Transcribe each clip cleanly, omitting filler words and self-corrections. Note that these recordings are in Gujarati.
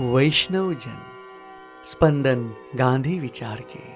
वैष्णव जन स्पंदन गांधी विचार के।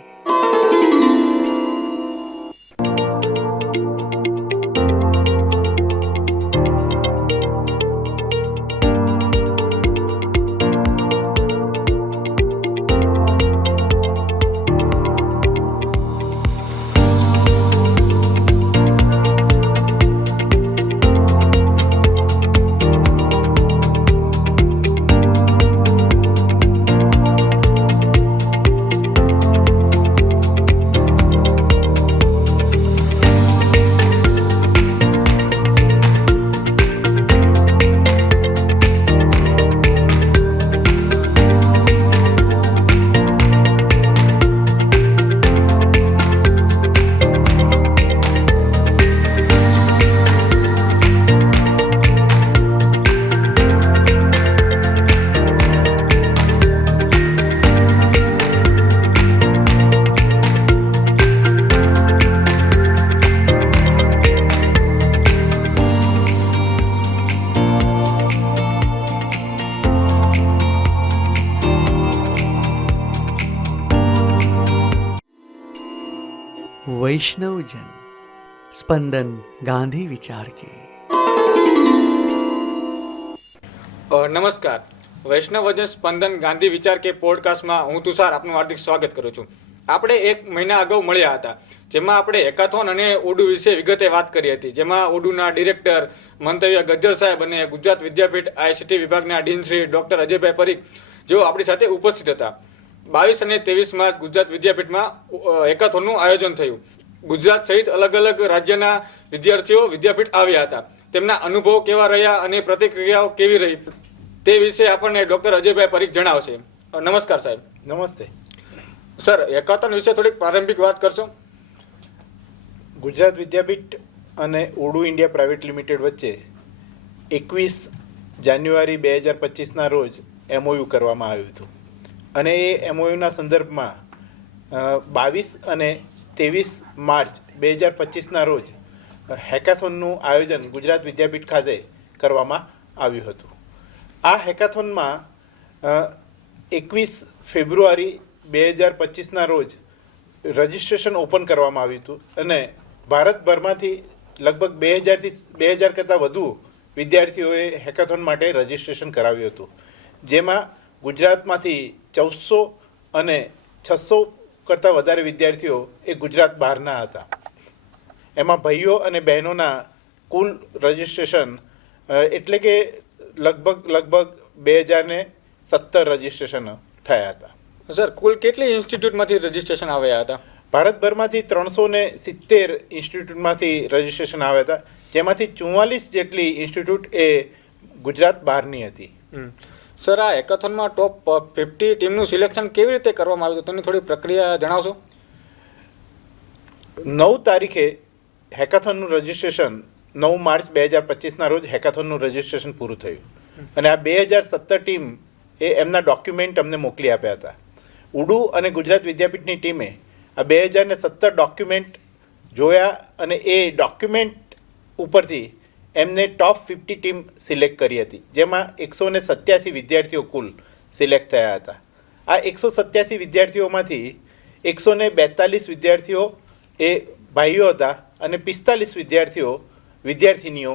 वैष्णव जन स्पंदन गांधी विचार के। નમસ્કાર, વૈષ્ણવજન સ્પંદન ગાંધી વિચાર કે પોડકાસ્ટમાં હું તુષાર આપનું હાર્દિક સ્વાગત કરું છું. આપણે એક મહિના અગાઉ મળ્યા હતા, જેમાં આપણે હેકાથોન અને ઉડુ વિશે વિગતે વાત કરી હતી, જેમાં ઉડુના ડિરેક્ટર મંતવ્ય ગજ્જર સાહેબ અને ગુજરાત વિદ્યાપીઠ આઈસીટી વિભાગના ડીન શ્રી ડૉક્ટર અજયભાઈ પરીખ જેઓ આપણી સાથે ઉપસ્થિત હતા. 22 અને 23 માર્ચ ગુજરાત વિદ્યાપીઠમાં હેકાથોનનું આયોજન થયું. ગુજરાત સહિત અલગ અલગ રાજ્યના વિદ્યાર્થીઓ વિદ્યાપીઠ આવ્યા હતા. તેમના અનુભવ કેવા રહ્યા અને પ્રતિક્રિયાઓ કેવી રહી તે વિશે આપણને ડૉક્ટર અજયભાઈ પરીખ જણાવશે. નમસ્કાર સાહેબ. નમસ્તે સર, હેકાથોન વિશે થોડીક પ્રારંભિક વાત કરશો? ગુજરાત વિદ્યાપીઠ અને ઉડુ ઇન્ડિયા પ્રાઇવેટ લિમિટેડ વચ્ચે 21 જાન્યુઆરી 2025ના રોજ MOU કરવામાં આવ્યું હતું અને એ MOUના સંદર્ભમાં 22 અને 23 માર્ચ 2025ના રોજ હેકાથોનનું આયોજન ગુજરાત વિદ્યાપીઠ ખાતે કરવામાં આવ્યું હતું. આ હેકાથોનમાં 21 ફેબ્રુઆરી 2025ના રોજ રજિસ્ટ્રેશન ઓપન કરવામાં આવ્યું હતું અને ભારતભરમાંથી લગભગ 2000 કરતાં વધુ વિદ્યાર્થીઓએ હેકાથોન માટે રજિસ્ટ્રેશન કરાવ્યું હતું, જેમાં ગુજરાતમાંથી 1400 અને 600 કરતાં વધારે વિદ્યાર્થીઓ એ ગુજરાત બહારના હતા. એમાં ભાઈઓ અને બહેનોના કુલ રજિસ્ટ્રેશન એટલે કે લગભગ 2017 રજિસ્ટ્રેશન થયા હતા. સર, કુલ કેટલી ઇન્સ્ટિટ્યૂટમાંથી રજિસ્ટ્રેશન આવ્યા હતા? ભારતભરમાંથી 370 ઇન્સ્ટિટ્યૂટમાંથી રજિસ્ટ્રેશન આવ્યા હતા, જેમાંથી 44 જેટલી ઇન્સ્ટિટ્યૂટ એ ગુજરાત બહારની હતી. સર, આ હેકાથોનમાં ટોપ 50 ટીમનું સિલેક્શન કેવી રીતે કરવામાં આવ્યું હતું, તેની થોડી પ્રક્રિયા જણાવશો? 9 તારીખે હેકાથોનનું રજિસ્ટ્રેશન 9 માર્ચ 2025ના રોજ હેકાથોનનું રજિસ્ટ્રેશન પૂરું થયું અને આ 2017 ટીમ એ એમના ડોક્યુમેન્ટ અમને મોકલી આપ્યા હતા. ઉડુ અને ગુજરાત વિદ્યાપીઠની ટીમે આ 2017 ડોક્યુમેન્ટ જોયા અને એ ડોક્યુમેન્ટ ઉપરથી એમને ટોપ 50 ટીમ સિલેક્ટ કરી હતી, જેમાં 187 વિદ્યાર્થીઓ કુલ સિલેક્ટ થયા હતા. આ 187 વિદ્યાર્થીઓમાંથી 142 વિદ્યાર્થીઓ એ ભાઈઓ હતા અને 45 વિદ્યાર્થીનીઓ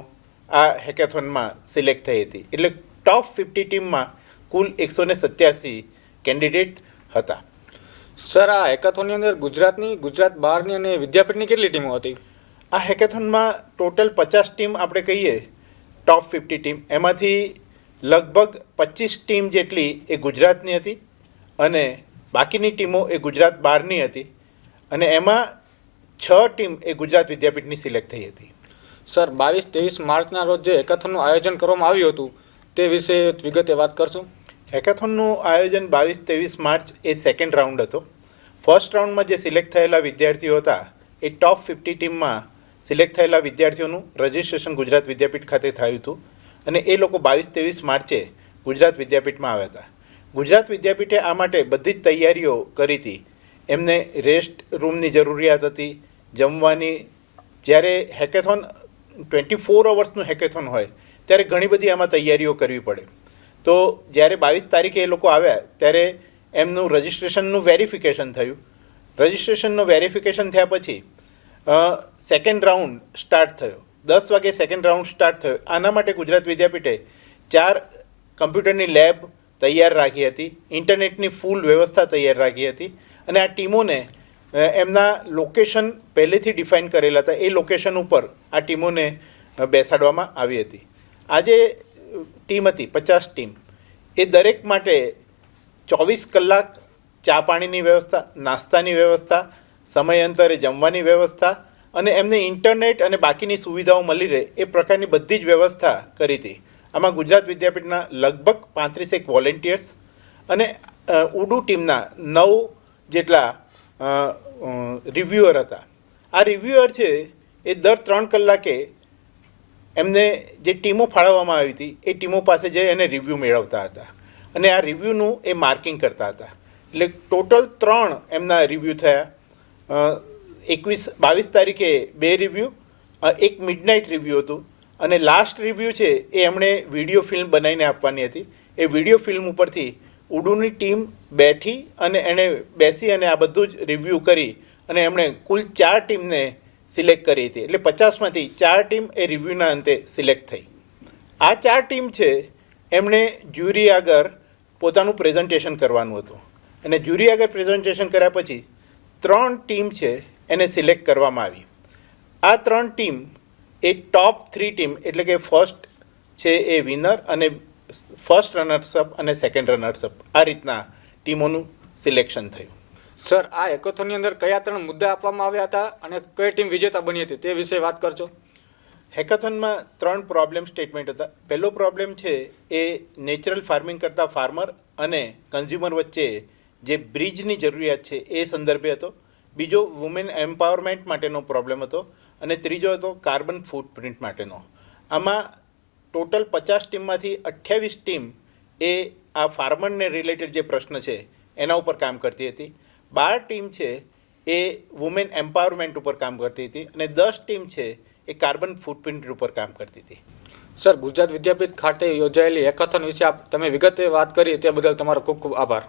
આ હેકાથોનમાં સિલેક્ટ થઈ હતી. એટલે ટોપ 50 ટીમમાં કુલ 187 કેન્ડિડેટ હતા. સર, આ હેકાથોનની અંદર ગુજરાત બહારની અને વિદ્યાપીઠની કેટલી ટીમો હતી? આ હેકાથોનમાં ટોટલ 50 ટીમ આપણે કહીએ, ટોપ 50 ટીમ, એમાંથી લગભગ 25 ટીમ જેટલી એ ગુજરાતની હતી અને બાકીની ટીમો એ ગુજરાત બહારની હતી અને એમાં 6 ટીમ એ ગુજરાત વિદ્યાપીઠની સિલેક્ટ થઈ હતી. સર, 22-23 માર્ચના રોજ જે હેકાથોનનું આયોજન કરવામાં આવ્યું હતું તે વિશે વિગતે વાત કરશો? હેકાથોનનું આયોજન 22-23 માર્ચ એ સેકન્ડ રાઉન્ડ હતો. ફર્સ્ટ રાઉન્ડમાં જે સિલેક્ટ થયેલા વિદ્યાર્થીઓ હતા એ ટોપ 50 ટીમમાં સિલેક્ટ થયેલા વિદ્યાર્થીઓનું રજિસ્ટ્રેશન ગુજરાત વિદ્યાપીઠ ખાતે થયું હતું અને એ લોકો 22-23 માર્ચે ગુજરાત વિદ્યાપીઠમાં આવ્યા હતા. ગુજરાત વિદ્યાપીઠે આ માટે બધી જ તૈયારીઓ કરી હતી. એમને રેસ્ટ રૂમની જરૂરિયાત હતી, જમવાની. જ્યારે હેકેથોન 24 અવર્સનું હેકેથોન હોય ત્યારે ઘણી બધી આમાં તૈયારીઓ કરવી પડે. તો જ્યારે 22 તારીખે એ લોકો આવ્યા ત્યારે એમનું રજિસ્ટ્રેશનનું વેરિફિકેશન થયું. રજિસ્ટ્રેશનનું વેરિફિકેશન થયા પછી સેકન્ડ રાઉન્ડ સ્ટાર્ટ થયો. 10 વાગે સેકન્ડ રાઉન્ડ સ્ટાર્ટ થયો. આના માટે ગુજરાત વિદ્યાપીઠે 4 કમ્પ્યુટરની લેબ તૈયાર રાખી હતી, ઇન્ટરનેટની ફૂલ વ્યવસ્થા તૈયાર રાખી હતી અને આ ટીમોને એમના લોકેશન પહેલેથી ડિફાઇન કરેલા હતા. એ લોકેશન ઉપર આ ટીમોને બેસાડવામાં આવી હતી. આ જે ટીમ હતી 50 ટીમ, એ દરેક માટે 24 કલાક ચા પાણીની વ્યવસ્થા, નાસ્તાની વ્યવસ્થા, સમયાંતરે જમવાની વ્યવસ્થા અને એમને ઇન્ટરનેટ અને બાકીની સુવિધાઓ મળી રહે એ પ્રકારની બધી જ વ્યવસ્થા કરી હતી. આમાં ગુજરાત વિદ્યાપીઠના લગભગ 35 વોલેન્ટિયર્સ અને ઉડુ ટીમના 9 જેટલા રિવ્યુઅર હતા. આ રિવ્યુઅર છે એ દર 3 કલાકે એમને જે ટીમો ફાળવવામાં આવી હતી એ ટીમો પાસે જઈ અને રિવ્યૂ મેળવતા હતા અને આ રિવ્યૂનું એ માર્કિંગ કરતા હતા. એટલે ટોટલ 3 એમના રિવ્યૂ થયા. 22 તારીખે 2 રિવ્યૂ, એક મિડનાઇટ રિવ્યૂ હતું અને લાસ્ટ રિવ્યૂ છે એ એમણે વિડીયો ફિલ્મ બનાવીને આપવાની હતી. એ વિડીયો ફિલ્મ ઉપરથી ઉડુની ટીમ બેઠી અને એણે બેસી અને આ બધું જ રિવ્યૂ કરી અને એમણે કુલ 4 ટીમને સિલેક્ટ કરી હતી. એટલે 50માંથી 4 ટીમ એ રિવ્યૂના અંતે સિલેક્ટ થઈ. આ 4 ટીમ છે એમણે જ્યુરી આગળ પોતાનું પ્રેઝન્ટેશન કરવાનું હતું અને જ્યુરી આગળ પ્રેઝન્ટેશન કર્યા પછી 3 ટીમ છે એને સિલેક્ટ કરવામાં આવી. આ 3 ટીમ એ ટોપ 3 ટીમ એટલે કે ફર્સ્ટ છે એ વિનર અને ફર્સ્ટ રનર્સઅપ અને સેકન્ડ રનર્સઅપ આ રીતના ટીમોનું સિલેક્શન થયું. સર, આ હેકાથોનની અંદર કયા 3 મુદ્દા આપવામાં આવ્યા હતા અને કઈ ટીમ વિજેતા બની હતી તે વિશે વાત કરજો. હેકાથોનમાં 3 પ્રોબ્લેમ સ્ટેટમેન્ટ હતા. પહેલો પ્રોબ્લેમ છે એ નેચરલ ફાર્મિંગ કરતા ફાર્મર અને કન્ઝ્યુમર વચ્ચે જે બ્રિજની જરૂરિયાત છે એ સંદર્ભે હતો. બીજો વુમેન એમ્પાવરમેન્ટ માટેનો પ્રોબ્લેમ હતો અને ત્રીજો હતો કાર્બન ફૂટપ્રિન્ટ માટેનો. આમાં ટોટલ 50 ટીમમાંથી 28 ટીમ એ આ ફાર્મરને રિલેટેડ જે પ્રશ્ન છે એના ઉપર કામ કરતી હતી. 12 ટીમ છે એ વુમેન એમ્પાવરમેન્ટ ઉપર કામ કરતી હતી અને 10 ટીમ છે એ કાર્બન ફૂટપ્રિન્ટ ઉપર કામ કરતી હતી. સર, ગુજરાત વિદ્યાપીઠ ખાતે યોજાયેલી હેકાથોન વિશે તમે વિગતે વાત કરી તે બદલ તમારો ખૂબ ખૂબ આભાર.